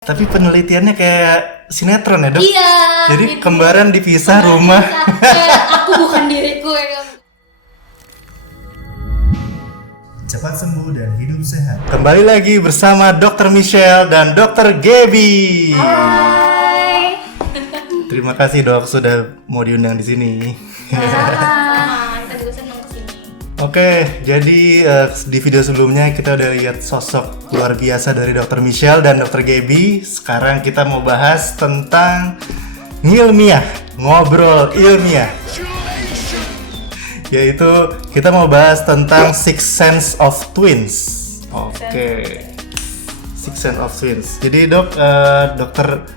Tapi penelitiannya kayak sinetron ya, Dok? Iya. Jadi gitu. kembaran dipisah rumah. Kayak aku bukan diriku ya. Cepat sembuh dan hidup sehat. Kembali lagi bersama Dr. Michelle dan Dr. Gaby. Hai. Terima kasih, Dok, sudah mau diundang di sini. Sama, kita juga senang kesini. Oke, jadi di video sebelumnya kita udah lihat sosok luar biasa dari Dr. Michelle dan Dr. Gaby. Sekarang kita mau bahas tentang ngilmiah, ngobrol ilmiah. Yaitu kita mau bahas tentang Six Sense of Twins. Oke, Six Sense of Twins. Jadi Dr.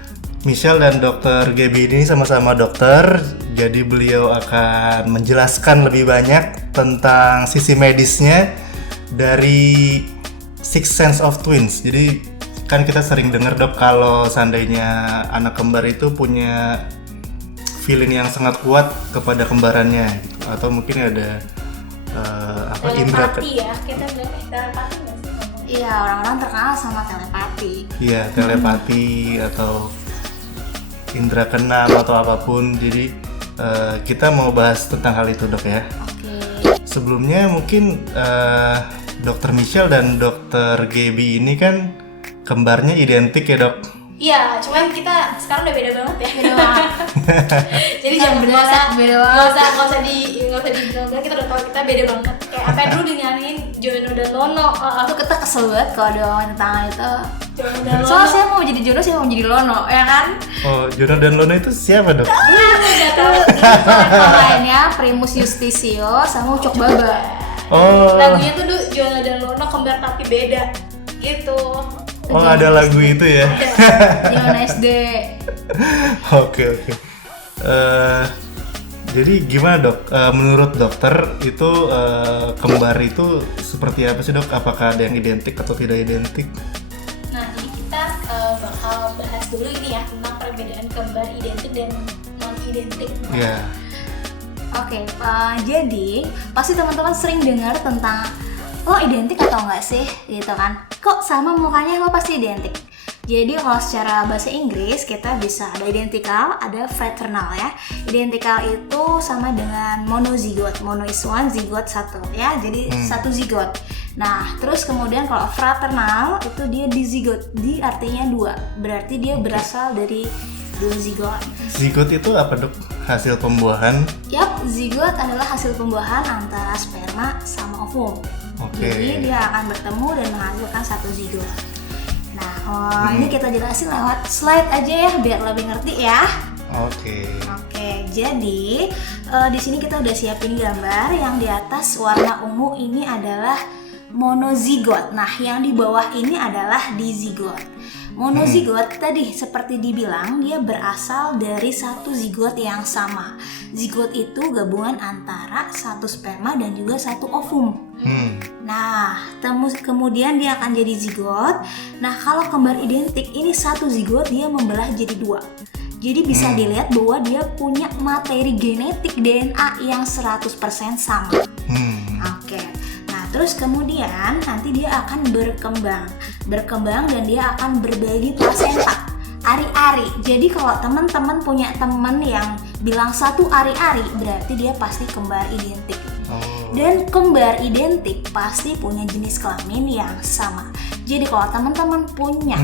Michelle dan Dr. Gaby ini sama-sama dokter. Jadi beliau akan menjelaskan lebih banyak tentang sisi medisnya dari Six Sense of Twins. Jadi kan kita sering dengar, Dok, kalau seandainya anak kembar itu punya feeling yang sangat kuat kepada kembarannya gitu. Atau mungkin ada indra Telepati ya, kita bilangnya telepati nggak sih ngomongnya? Iya, orang-orang terkenal sama telepati. Iya, telepati atau indra keenam atau apapun. Jadi kita mau bahas tentang hal itu, Dok, ya. Oke. Sebelumnya mungkin Dr. Michelle dan Dr. Gaby ini kan kembarnya identik ya, Dok? Iya, cuman kita sekarang udah beda banget ya. Beda banget. Jadi Kita jangan beda nggak usah dibilang kita udah tahu kita beda banget. Kayak apa dulu dinyanyiin Jono dan Lono. Itu kita kesel banget kalau ada ngomongin tentang itu. Jono dan Lono. Soalnya saya mau jadi Jono, saya mau jadi Lono, ya kan? Oh, Jono dan Lono itu siapa, Dok? Nggak tahu. Lainnya Primus Yustisio sama Ucok Baba. Oh, Lagunya tuh Jono dan Lono kembar tapi beda. Gitu. oh ada lagu itu ya. Jangan SD. Oke. Jadi gimana, Dok? Menurut dokter itu kembar itu seperti apa sih, Dok? Apakah ada yang identik atau tidak identik? Nah, jadi kita bakal bahas dulu ini ya tentang perbedaan kembar identik dan non identik. Ya. Oke, jadi pasti teman-teman sering dengar tentang lo identik atau enggak sih, gitu kan? Kok sama mukanya lo pasti identik? Jadi kalau secara bahasa Inggris kita bisa ada identical, ada fraternal ya. Identical itu sama dengan monozigot. Mono is one, zigot satu ya. Jadi satu zigot. Nah, terus kemudian kalau fraternal itu dia dizigot, di artinya dua. Berarti dia berasal dari dua zigot. Zigot itu apa, Dok? Hasil pembuahan? Yap, zigot adalah hasil pembuahan antara sperma sama ovum. Oke. Jadi dia akan bertemu dan menghasilkan satu zigot. Nah, ini kita jelasin lewat slide aja ya biar lebih ngerti ya. Oke. Oke, jadi di sini kita udah siapin gambar yang di atas warna ungu ini adalah monozigot. Nah, yang di bawah ini adalah dizigot. Monozigot tadi seperti dibilang dia berasal dari satu zigot yang sama. Zigot itu gabungan antara satu sperma dan juga satu ovum. Nah, kemudian dia akan jadi zigot. Nah, kalau kembar identik ini satu zigot dia membelah jadi dua. Jadi bisa dilihat bahwa dia punya materi genetik DNA yang 100% sama. Oke. Nah, terus kemudian nanti dia akan berkembang dan dia akan berbagi plasenta. Ari-ari. Jadi kalau teman-teman punya teman yang bilang satu ari-ari, berarti dia pasti kembar identik. Dan kembar identik pasti punya jenis kelamin yang sama. Jadi kalau teman-teman punya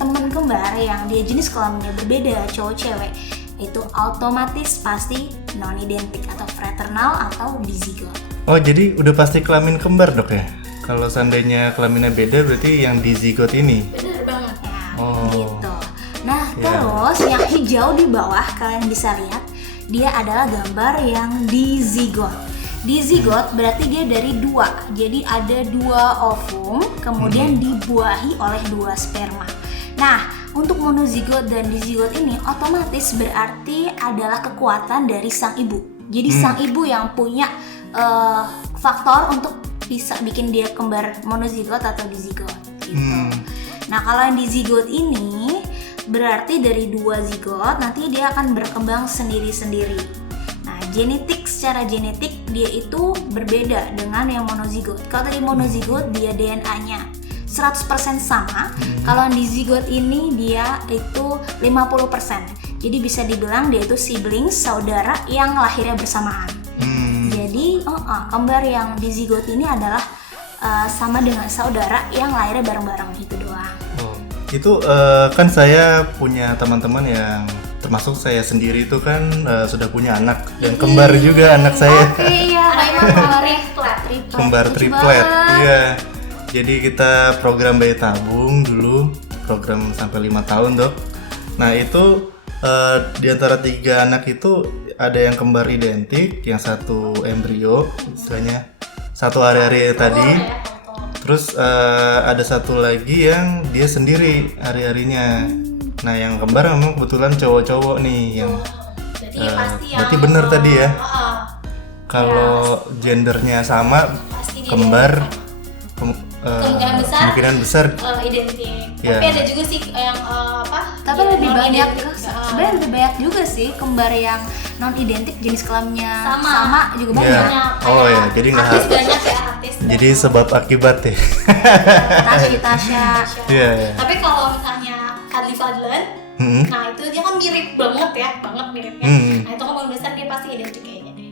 teman kembar yang dia jenis kelaminnya berbeda, cowok cewek, itu otomatis pasti non identik atau fraternal atau dizigot. Oh, jadi udah pasti kelamin kembar, Dok, ya? Kalau seandainya kelaminnya beda berarti yang dizigot ini. Bener banget. Ya, Oh. gitu. Nah, Ya. terus yang hijau di bawah kalian bisa lihat dia adalah gambar yang dizigot. Dizigot berarti dia dari dua. Jadi ada dua ovum kemudian dibuahi oleh dua sperma. Nah, untuk monozigot dan dizigot ini otomatis berarti adalah kekuatan dari sang ibu. Jadi sang ibu yang punya faktor untuk bisa bikin dia kembar monozigot atau dizigot gitu. Nah, kalau yang dizigot ini berarti dari dua zigot nanti dia akan berkembang sendiri-sendiri. Nah, secara genetik dia itu berbeda dengan yang monozigot. Kalau tadi monozigot dia DNA-nya 100% sama. Kalau di zigot ini dia itu 50%. Jadi bisa dibilang dia itu siblings, saudara yang lahirnya bersamaan. Jadi kembar yang di zigot ini adalah sama dengan saudara yang lahirnya bareng-bareng, itu doang. Itu kan saya punya teman-teman yang termasuk saya sendiri itu kan sudah punya anak dan kembar juga anak saya. Oke, iya, Kembar triplet. Iya. Jadi kita program bayi tabung dulu, program sampai 5 tahun, Dok. Nah, itu di antara 3 anak itu ada yang kembar identik, yang satu embrio, istilahnya satu hari-hari tadi. Terus ada satu lagi yang dia sendiri hari-harinya. Nah, yang kembar memang kebetulan cowok-cowok nih yang berarti bener tadi ya. Kalau gendernya sama, kembar kemungkinan besar identik. Ya. Tapi ada juga sih yang Tapi lebih banyak, sebenarnya lebih banyak juga sih kembar yang non identik jenis kelaminnya sama juga banyak. Ya. Oh ya, jadi nggak artis banyak ya, artis. Jadi sebab akibat ya. Tasya. Iya. Tapi kalau misalnya Fadly Fadlan, nah itu dia kan mirip banget ya, banget miripnya. Nah itu kemungkinan besar dia pasti identik kayaknya deh.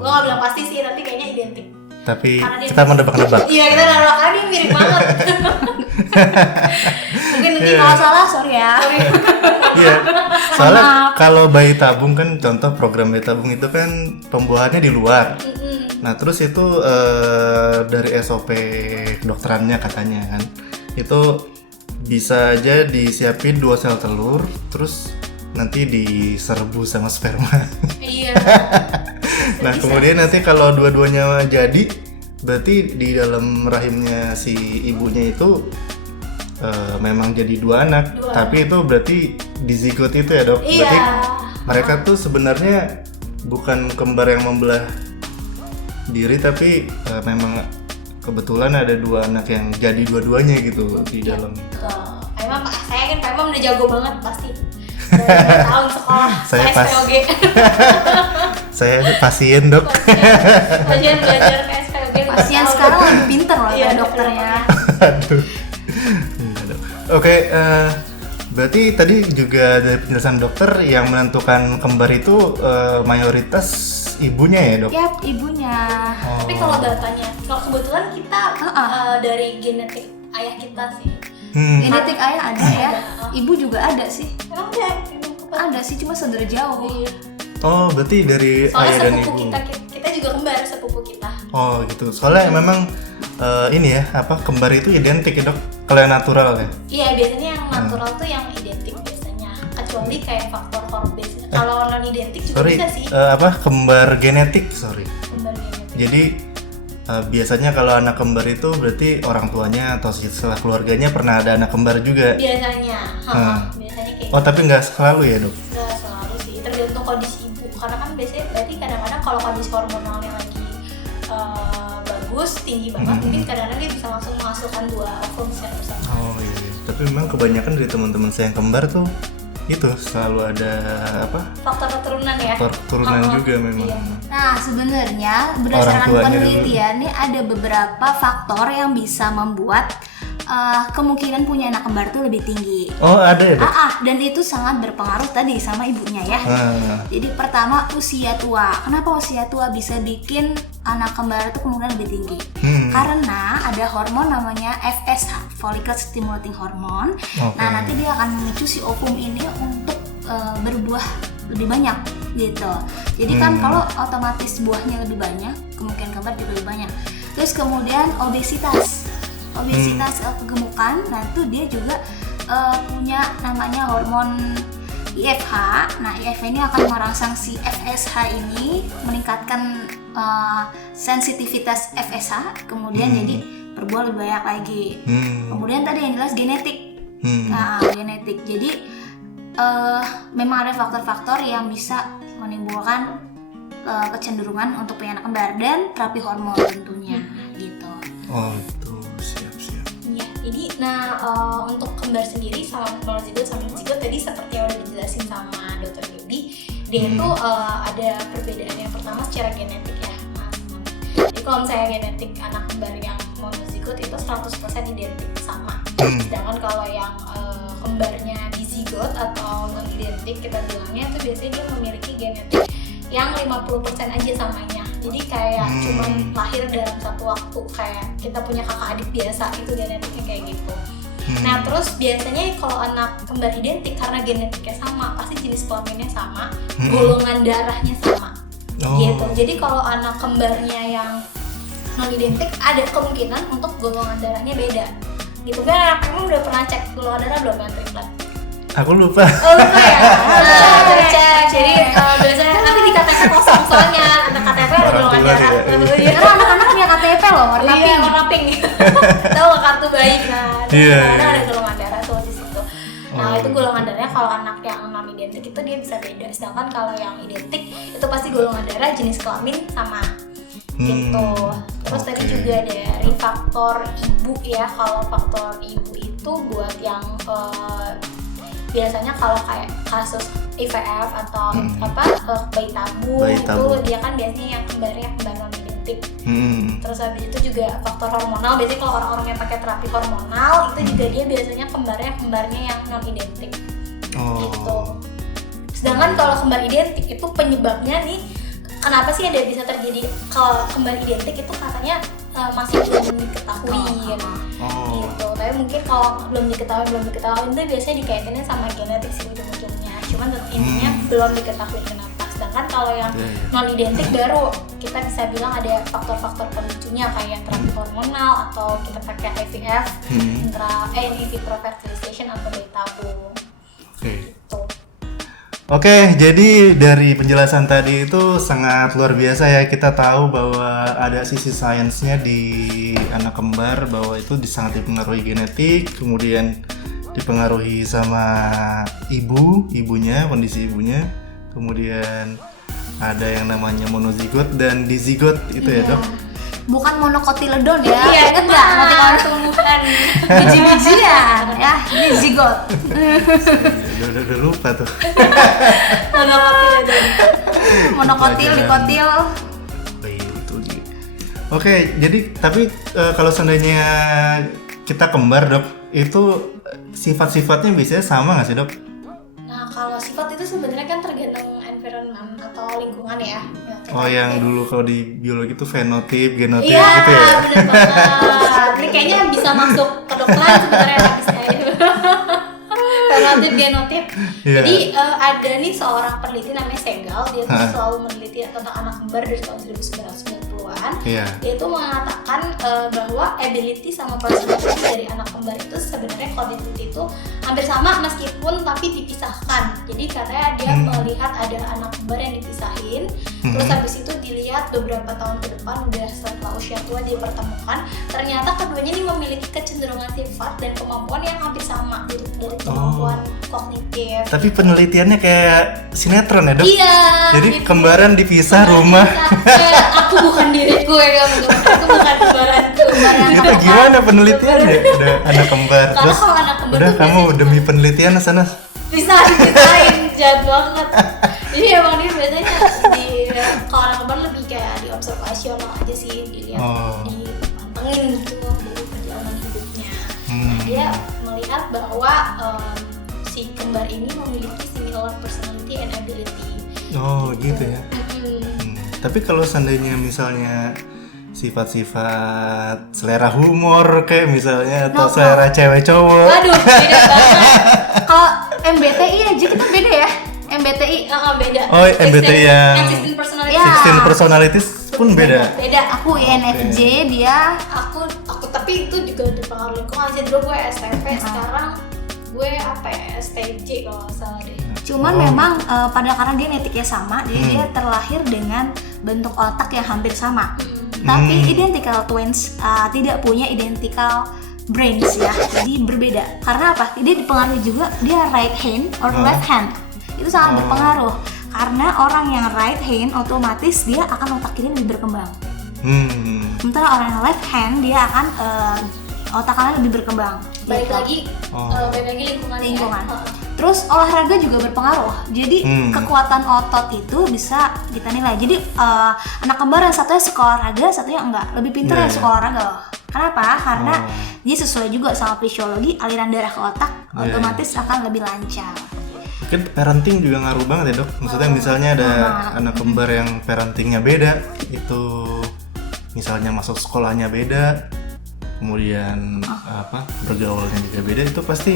Gue nggak bilang pasti sih, tapi kayaknya identik. Tapi kita menebak-nebak. Iya, kita menebak karena dia mirip banget. Mungkin nanti Kalau salah, sorry ya. Iya. Soalnya kalau bayi tabung kan, contoh program bayi tabung itu kan pembuahannya di luar. Nah, terus itu dari SOP kedokterannya katanya kan, itu bisa aja disiapin 2 sel telur, terus nanti diserbu sama sperma. Iya. Nah, kemudian nanti kalau dua-duanya jadi, berarti di dalam rahimnya si ibunya itu memang jadi 2 anak. Tapi itu berarti di zigot itu ya, Dok? Iya. Berarti mereka tuh sebenarnya bukan kembar yang membelah diri, tapi memang kebetulan ada 2 anak yang jadi dua-duanya gitu di dalam. Emang saya kan Pak Imam udah jago banget pasti. Dari tahun sekolah SPOG. Saya pasien, Dok. Pasien belajar ke SPOG. Pasien sekarang lebih pinter loh ya dokternya. Aduh. Oke, berarti tadi juga dari penjelasan dokter yang menentukan kembar itu mayoritas ibunya ya, Dok? Yap, ibunya. Tapi kalau datanya, kalau kebetulan kita dari genetik ayah kita sih. Genetik ayah ada ya, ibu juga ada sih. Emang ada? Ada sih, cuma saudara jauh. Iya. Oh, berarti dari Soalnya ayah dan sepupu ibu. kita juga kembar sepupu kita. Oh, gitu. Soalnya memang ini ya, kembar itu identik ya, Dok? Kalau yang natural ya? Iya, biasanya yang natural tuh yang identik biasanya. Kecuali kayak faktor Horbes. Kalau non identik juga bisa sih. Kembar genetik, sorry. Kembar genetik. Jadi biasanya kalau anak kembar itu berarti orang tuanya atau setelah keluarganya pernah ada anak kembar juga. Biasanya, biasanya kayak. Oh, tapi nggak selalu ya, Dok? Nggak selalu sih, tergantung kondisi ibu. Karena kan biasanya berarti kadang-kadang kalau kondisi hormonalnya lagi bagus, tinggi banget, mungkin kadang-kadang dia bisa langsung menghasilkan 2 ovum secara bersama. Oh iya. Tapi memang kebanyakan dari teman-teman saya yang kembar tuh itu selalu ada Faktor keturunan ya. faktor keturunan juga memang. Iya. Nah, sebenarnya berdasarkan tuanya penelitian nih ada beberapa faktor yang bisa membuat kemungkinan punya anak kembar tuh lebih tinggi. Oh, ada ya, Dok? Dan itu sangat berpengaruh tadi sama ibunya ya. Jadi pertama usia tua. Kenapa usia tua bisa bikin anak kembar itu kemungkinan lebih tinggi? Karena ada hormon namanya FSH, follicle stimulating hormone. Nah, nanti dia akan memicu si ovum ini untuk berbuah lebih banyak gitu. Jadi kan kalau otomatis buahnya lebih banyak, kemungkinan kembar juga lebih banyak. Terus kemudian obesitas kegemukan. Nah, itu dia juga punya namanya hormon IFH. Nah, IFH ini akan merangsang si FSH ini, meningkatkan sensitivitas FSH, kemudian jadi berbuah lebih banyak lagi. Kemudian tadi yang jelas genetik. Nah, genetik. Jadi memang ada faktor-faktor yang bisa menimbulkan kecenderungan untuk punya anak kembar dan terapi hormon tentunya gitu. Oh, itu siap. Iya, jadi untuk kembar sendiri sama monozigot sama zigot tadi seperti yang udah dijelasin sama Dr. Gaby, dia itu ada perbedaan yang pertama secara genetik ya, Mas. Jadi kalau misalnya genetik anak kembar yang monozigot itu 100% identik sama. Sedangkan kalau yang kembarnya dizigot atau non identik kita bilangnya itu biasanya dia memiliki genetik yang 50% aja samanya. Jadi kayak cuman lahir dalam satu waktu, kayak kita punya kakak adik biasa, itu genetiknya kayak gitu. Nah terus biasanya kalau anak kembar identik karena genetiknya sama, pasti jenis kelaminnya sama, golongan darahnya sama. Gitu. Jadi kalau anak kembarnya yang non identik ada kemungkinan untuk golongan darahnya beda. Gitu kan, kamu udah pernah cek golongan darah belum yang triplet? Aku lupa. Oh lupa ya? Cek. Jadi biasanya nanti di KTP kosong soalnya anak KTP ada golongan darah. Karena anak-anak punya KTP loh warna Iya, pink. warna pink. Tahu nggak kartu bayi kan? Karena ada golongan darah tuh di situ. Nah itu golongan darahnya kalau anak yang non identik itu dia bisa beda. Sedangkan kalau yang identik itu pasti golongan darah jenis kelamin sama. Gitu. Terus tadi juga dari faktor ibu ya. Kalau faktor ibu itu buat yang biasanya kalau kayak kasus IVF atau bayi tabung itu dia kan biasanya yang kembarnya kembar non identik. Terus habis itu juga faktor hormonal. Biasanya kalau orang-orang yang pakai terapi hormonal itu juga dia biasanya kembarnya yang non identik. Gitu. Sedangkan kalau kembar identik itu penyebabnya nih, kenapa sih ada bisa terjadi kalau kembar identik itu katanya masih belum diketahui gitu. Tapi mungkin kalau belum diketahui itu biasanya dikaitinnya sama genetik sih ujung-ujungnya. Cuman intinya belum diketahui kenapa. Sedangkan kalau yang non identik baru kita bisa bilang ada faktor-faktor pemicunya kayak terapi hormonal atau kita pakai IVF, in vitro fertilization atau bayi tabung. Oke, jadi dari penjelasan tadi itu sangat luar biasa ya. Kita tahu bahwa ada sisi sainsnya di anak kembar, bahwa itu sangat dipengaruhi genetik, kemudian dipengaruhi sama ibunya, kondisi ibunya, kemudian ada yang namanya monozigot dan dizigot itu ya dok? Bukan monokotiledon ya, Iya, inget nggak? monokotiledon tumbuhan Biji-bijian ya, ini zigot. Udah lupa tuh. Monokotil, dikotil. Itu gitu. Oke, jadi tapi kalau seandainya kita kembar dok, itu sifat-sifatnya biasanya sama nggak sih dok? Nah kalau sifat itu sebenarnya kan tergantung environment atau lingkungan ya. Yang dulu kalau di biologi itu fenotip, genotip Iya, gitu ya? bener banget. Ini kayaknya bisa masuk ke kedokteran sebenarnya habisnya itu. Fenotip, genotip. Yeah. Jadi ada nih seorang peneliti namanya Segal, dia tuh selalu meneliti tentang anak kembar dari tahun 1990-an. Yeah. Dia tuh mengatakan bahwa ability sama personality dari anak kembar itu sebenarnya kalau diteliti itu hampir sama meskipun tapi dipisahkan. Jadi katanya dia melihat ada anak kembar yang dipisahin, terus habis itu dilihat beberapa tahun ke depan udah setelah usia tua dipertemukan, ternyata keduanya ini memiliki kecenderungan sifat dan kemampuan yang hampir sama dari kemampuan kognitif. Tapi penelitiannya kayak sinetron ya dok? Iya. Jadi kembaran dipisah rumah. Kayak aku bukan diriku ya, aku bukan kembaranku. Itu gimana penelitiannya? Udah anak kembar, Karena terus kalau anak kembar udah tuh kamu biasanya demi penelitian sana. bisa dipisahin, jahat banget. Jadi emang dia biasanya kalau anak kembar lebih kayak di observasional aja sih, dilihat, dipantengin gitu dari perjalanan hidupnya. Nah, dia melihat bahwa si kembar ini memiliki similar personality and ability. Gitu ya. Tapi kalau seandainya misalnya sifat-sifat selera humor kayak misalnya atau selera cewek cowok. Waduh, beda banget. Kalau MBTI aja kita beda ya. MBTI Beda. MBTI yang 16 personality. 16 personalities pun beda. Beda. aku INFJ, dia Aku tapi itu juga dipengaruhi kok aja dulu gue STP, sekarang gue STJ kalau nggak salah deh. cuman memang pada karena genetiknya sama, jadi dia terlahir dengan bentuk otak yang hampir sama. Tapi identical twins tidak punya identical brains ya, jadi berbeda. Karena apa? Dia dipengaruhi juga dia right hand or left hand. Itu sangat berpengaruh. Karena orang yang right hand otomatis dia akan otak kiri lebih berkembang. Sementara orang yang left hand dia akan otak kanan lebih berkembang. Balik lagi lingkungan. Terus olahraga juga berpengaruh. Jadi kekuatan otot itu bisa kita nilai. Jadi anak kembar yang satunya suka olahraga, satunya enggak. Lebih pintar yang suka olahraga loh. Kenapa? Karena dia sesuai juga sama fisiologi, aliran darah ke otak otomatis akan lebih lancar. Mungkin parenting juga ngaruh banget ya dok. Maksudnya misalnya ada anak kembar yang parentingnya beda, itu misalnya masuk sekolahnya beda, kemudian bergaulnya juga beda, itu pasti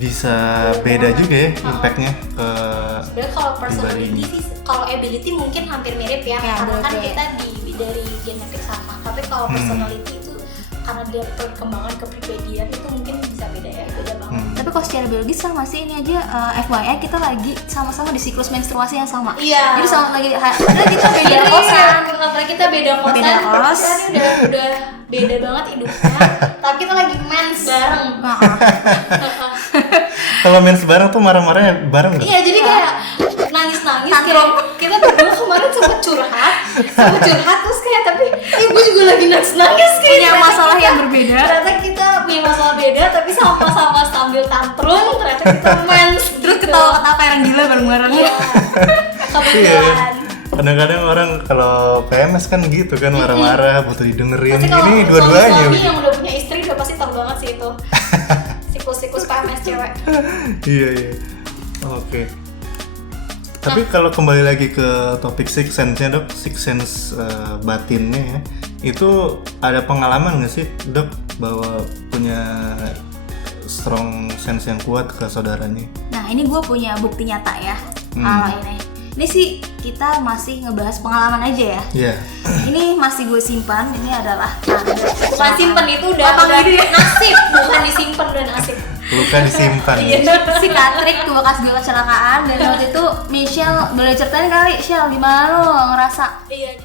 bisa beda juga ya impactnya ke sebenarnya kalau personality sih, kalau ability mungkin hampir mirip ya, karena kan kita dari genetik sama, tapi kalau personality itu karena dia perkembangan kepribadian itu mungkin bisa beda ya, beda banget. Tapi kalau secara biologis sama sih, ini aja FYI kita lagi sama-sama di siklus menstruasi yang sama. Iya. Jadi sama lagi padahal kita beda kosan. Apalagi kita beda kosan. Beda kos. Udah beda banget hidupnya. Tapi kita lagi mens bareng. kalau mens bareng tuh marah-marahnya bareng nggak? Iya, jadi kayak nangis-nangis kita berdua kemarin sempat curhat terus kayak tapi gue juga lagi nangis kayak punya masalah yang berbeda. Ternyata kita punya masalah beda tapi sama-sama sambil tantrum ternyata kita mens Terus gitu. ketawa-ketawa yang gila bareng-bareng. Iya. Kebetulan. Kadang-kadang orang kalau PMS kan gitu kan, marah-marah, butuh didengerin. Pasti kalau Ini dua-duanya. suami yang udah punya istri udah pasti tahu banget sih itu. Siklus-siklus PMS cewek. Iya. Oke. Tapi kalau kembali lagi ke topik six sense-nya dok, six sense batinnya ya, itu ada pengalaman nggak sih dok bahwa punya strong sense yang kuat ke saudaranya? Nah ini gue punya bukti nyata ya kalau ini. Ini sih kita masih ngebahas pengalaman aja ya. Iya. Ini masih gue simpan. Ini adalah Bukan simpen, itu udah gitu ya? nasib, bukan disimpan, udah nasib. Luka disimpan. si Patrick tuh bekas gue kecelakaan dan waktu itu Michelle boleh ceritain kali, Michelle gimana lo ngerasa? Iya.